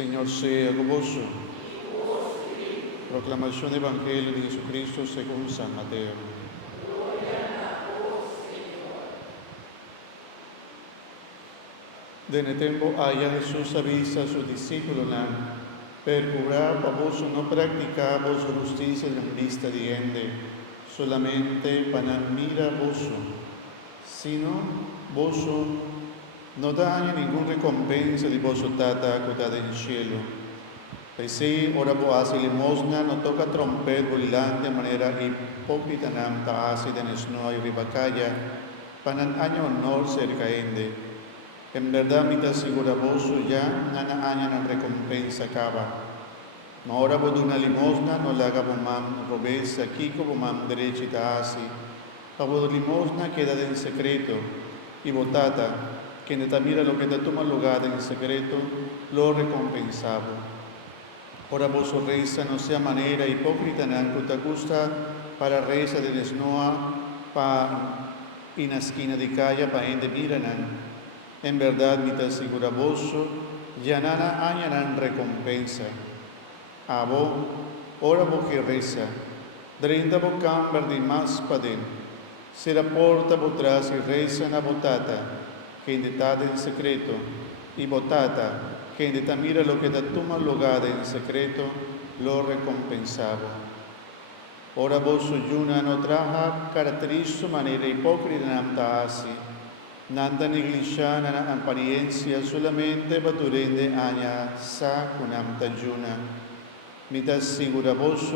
Señor sea con vos. Proclamación del Evangelio de Jesucristo según San Mateo. De tempo haya Jesús avisa a sus discípulos per curar a vos no practicamos justicia en vista de gente, solamente para mira vos, sino vos no daña ninguna recompensa de vos tata que está en el cielo. Pues ora vos hace limosna, no toca trompet volante de manera hipócrita namta hace de nesnoa y ribacaya, para año honor cerca ende. En verdad mi te asegura vos ya nana aña na recompensa cava. Ma ora vos una limosna no la haga bomam robesa kiko bomam derechita hace. Pa vos limosna queda en secreto y votata que ne mira lo que te toma lugar en secreto lo recompensavo. Ora vos reza no sea manera hipócrita nanco te gusta para reza de desnoa pa in esquina de calle pa ende miranan. En verdad mi te asegura vos ya nana añanan recompensa. A vos, ora vos que reza, drinda vos camber de más paden, se la porta vos tras y reza na botata, que indetade en secreto, y botata, que indeta mira lo que da toma lugar en secreto, lo recompensaba. Ora vos yuna no traja caracterizo manera hipócrita namta así, nanta negligiana na apariencia solamente baturende aña sa kunamta yuna. Mi te asegura vos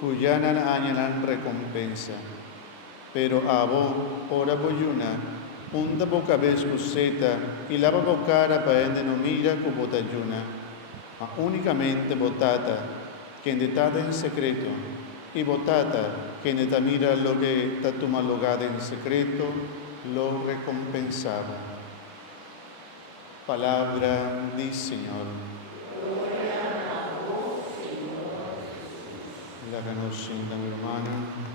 cuyana añanan recompensa. Pero a vos, ora vos yuna, punta boca vez cuseta y lava bocara para ende no mira con botayuna, ma únicamente botata, que endetada en secreto, y botata, que endeta mira lo que ta toma lugar en secreto, lo recompensaba. Palabra del Señor. La conoscenza, mi hermano.